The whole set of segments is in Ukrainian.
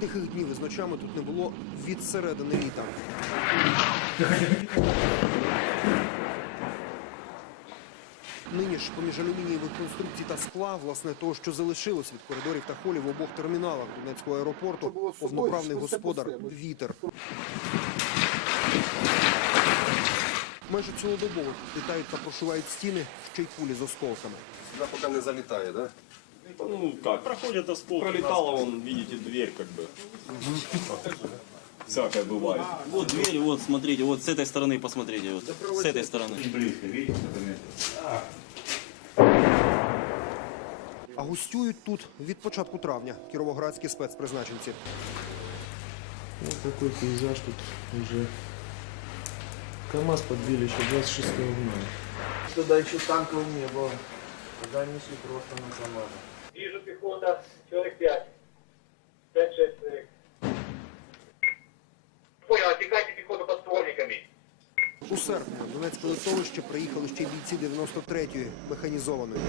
тихих днів із ночами тут не було від середини літа. Нині ж поміж алюмінієвих конструкцій та скла, власне того, що залишилось від коридорів та холів в обох терміналах Донецького аеропорту, повноправний господар вітер. Майже цілодобово літають та прошивають стіни ще й кулі з осколками. Сюда пока не залетает, да? Ну как, Проходит осколки. пролетала вон, видите, дверь как бы. Всякое бывает. Вот дверь, вот смотрите, вот с этой стороны посмотрите, вот с этой стороны. А гостюють тут від початку травня кіровоградські спецпризначенці. Вот такой пейзаж тут уже. КАМАЗ подбили еще 26 мая. Туда еще танков не было. Туда несли просто на КамАЗе. Вижу пехота, человек 5. 5-6 человек. Понял, отсекайте пехоту под ствольниками. У серпні в Донецьке литовище приїхали ще й бійці 93-ї механізованої.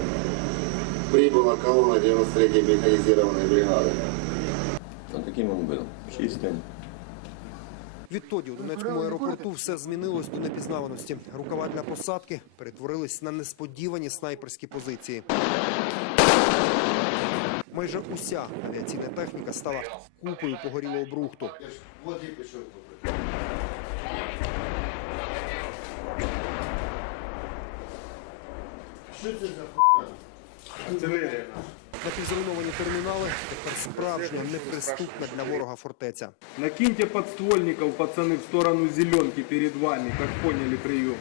Прибыла колонна 93-й механизированной бригады. А каким он был? Чистым. Відтоді у Донецькому аеропорту все змінилось до непізнаваності. Рукава для посадки перетворились на несподівані снайперські позиції. Майже уся авіаційна техніка стала купою погорілого брухту. Що це за Напівзруйновані термінали тепер справжня неприступна для ворога фортеця. Накиньте подствольников, пацаны, в сторону зеленки перед вами, как поняли прием.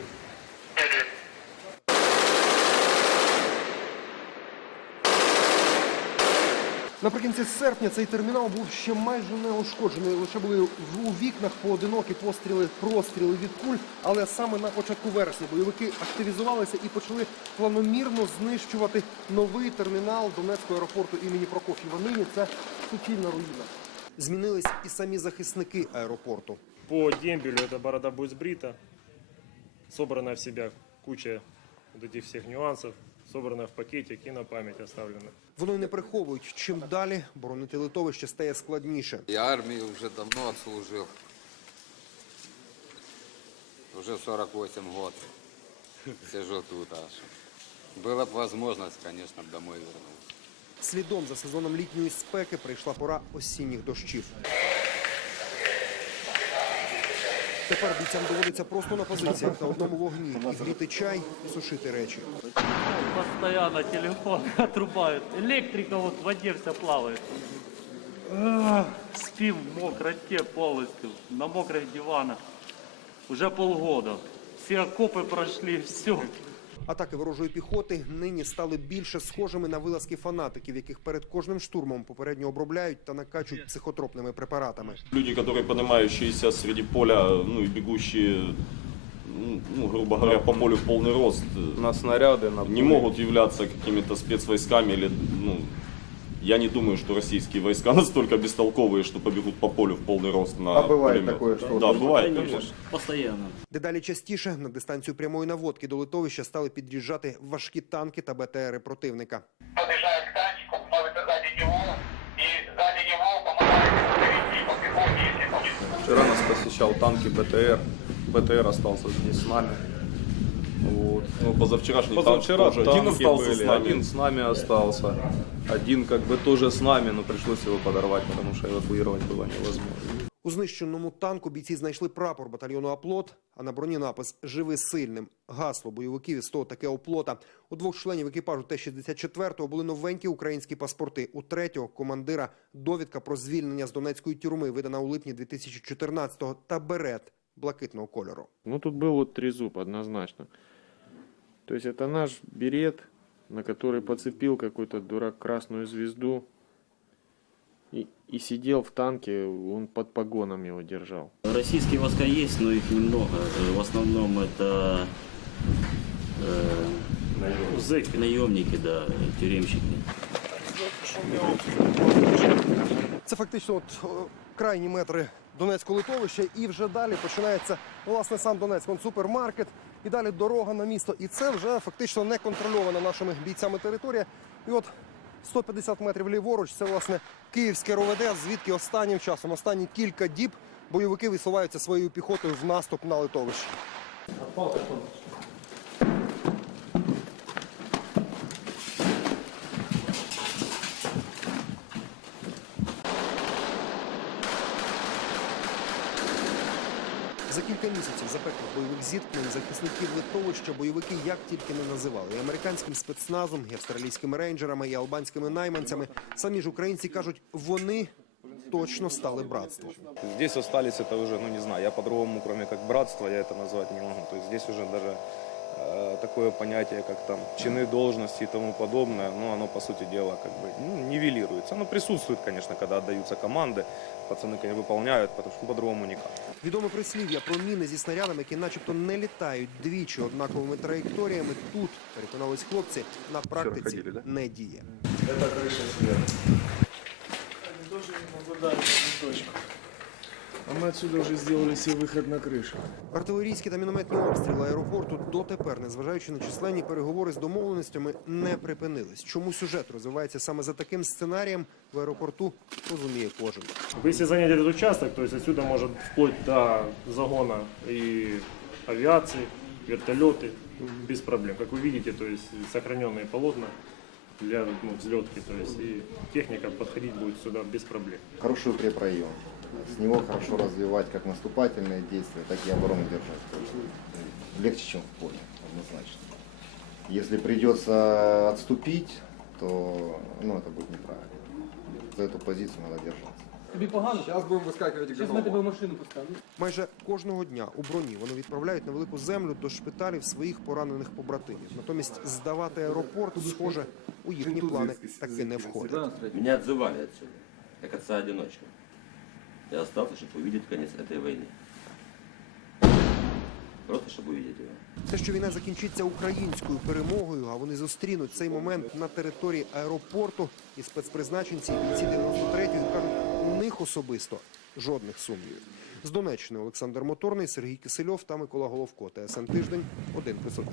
Наприкінці серпня цей термінал був ще майже неушкоджений. Лише були у вікнах поодинокі постріли, простріли від куль. Але саме на початку вересня бойовики активізувалися і почали планомірно знищувати новий термінал Донецького аеропорту імені Прокоф'єва. Нині це суцільна руїна. Змінились і самі захисники аеропорту. По дембелю эта борода будет сбрита, собрана в себя куча этих всех нюансов, собрана в пакетик и на память оставлена. Вони не приховують. Чим далі боронити литовище стає складніше. Я армию уже давно отслужил. Уже 48 год. Сижу тут аж. Была бы возможность, конечно, б домой вернулся. Слідом за сезоном літньої спеки прийшла пора осінніх дощів. Тепер бійцям доводиться просто на позиціях на одному вогні і гріти чай і сушити речі. Постоянно телефон отрубают. Электрика вот в воде вся плавает. Ах, Спим в мокроте полностью, на мокрых диванах. Уже полгода. Все окопы прошли, все. Атаки ворожої піхоти нині стали більше схожими на вилазки фанатиків, яких перед кожним штурмом попередньо обробляють та накачують психотропними препаратами. Люди, которые поднимающиеся среди поля, ну и бегущие, ну, грубо говоря, по полю в полный рост, э, На снаряды, на не могут являться какими-то спецвойсками или, ну, я не думаю, что российские войска настолько бестолковые, что побегут по полю в полный рост на А бывает пулемет. такое, что Да, бывает, Конечно, конечно. постоянно. Дедалі частіше на дистанцію прямої наводки до литовища стали під'їжджати важкі танки та БТРи противника. Подъезжает к танчику, становится сзади него, и сзади него помогает перейти по пехоте, если будет. Вчера нас посещал танки БТР. БТР остался здесь с нами. Вот. Ну, позавчерашний Позавчера танк тоже. Один танки остался были, с нами. один с нами остался. Один как бы тоже с нами, но пришлось его подорвать, потому что эвакуировать было невозможно. У знищеному танку бійці знайшли прапор батальйону Оплот, а на броні напис Живи сильним. Гасло бойовиків із того таке оплота. У двох членів екіпажу Т-64 були новенькі українські паспорти. У третього командира довідка про звільнення з Донецької тюрми, видана у липні 2014-го, та берет блакитного кольору. Ну, тут был вот трезуб однозначно. То есть это наш берет, на который подцепил какой-то дурак красную звезду и, и сидел в танке, он под погоном его держал. Российские войска есть, но их немного. Э, В основном это э, наемники, да, тюремщики. Це фактично от, о, крайні метри Донецького литовища, і вже далі починається Власне сам Донецьк, он супермаркет, і далі дорога на місто. І це вже фактично не контрольована нашими бійцями територія. І от 150 метрів ліворуч це власне київське РОВД, звідки останнім часом, останні кілька діб бойовики висуваються своєю піхотою в наступ на литовище. За кілька місяців запеклих бойових зіткнень захисників литовища бойовики як тільки не називали і американським спецназом, і австралійськими рейнджерами, і албанськими найманцями. Самі ж українці кажуть, вони точно стали братством. Здесь остались это уже, ну не знаю, я по-другому, кроме как братство, я это назвать не могу. То есть здесь уже даже э, такое понятие, как там чины, должности и тому подобное, ну оно, по сути дела, как бы ну, нивелируется. Оно присутствует, конечно, когда отдаются команды, пацаны конечно, выполняют, потому что по-другому никак. Відоме прислів'я про міни зі снарядами, які начебто не літають двічі однаковими траєкторіями. Тут переконались хлопці на практиці не діє. Это крыша сверху. Тоже не могу дать точку. А мы отсюда уже сделали себе выход на крышу. Артилерійські та мінометні обстріли аеропорту дотепер, незважаючи на численні переговори з домовленостями, не припинились. Чому сюжет розвивається саме за таким сценарієм в аеропорту, розуміє кожен. Если занять этот участок, то есть отсюда может вплоть до загона и авиации, вертолеты, без проблем. Как вы видите, то есть сохраненные полотна для ну, взлетки, то есть и техника подходить будет сюда без проблем. Хороший укрепрайон. С него хорошо развивать как наступательные действия, так и оборону держать. То есть, э, Легче, чем в поле, однозначно. Если придется отступить, то ну, это будет неправильно. За эту позицию надо держаться. Тобі погано? Зараз будемо вискакувати. Зараз ми тебе в машину поставимо. Майже кожного дня у броні вони відправляють на велику землю до шпиталів своїх поранених побратимів. Натомість здавати аеропорт, схоже, у їхні плани таки не входить. Меня отзывали отсюда, как отца-одиночка. Я остался, чтобы увидеть конец этой войны. Просто, чтобы увидеть его. Те, що війна закінчиться українською перемогою, а вони зустрінуть цей момент на території аеропорту, і спецпризначенці і бійці 93-ї кажуть, у них особисто жодних сумнівів. З Донеччини Олександр Моторний, Сергій Кисельов та Микола Головко. ТСН Тиждень, 1+,1.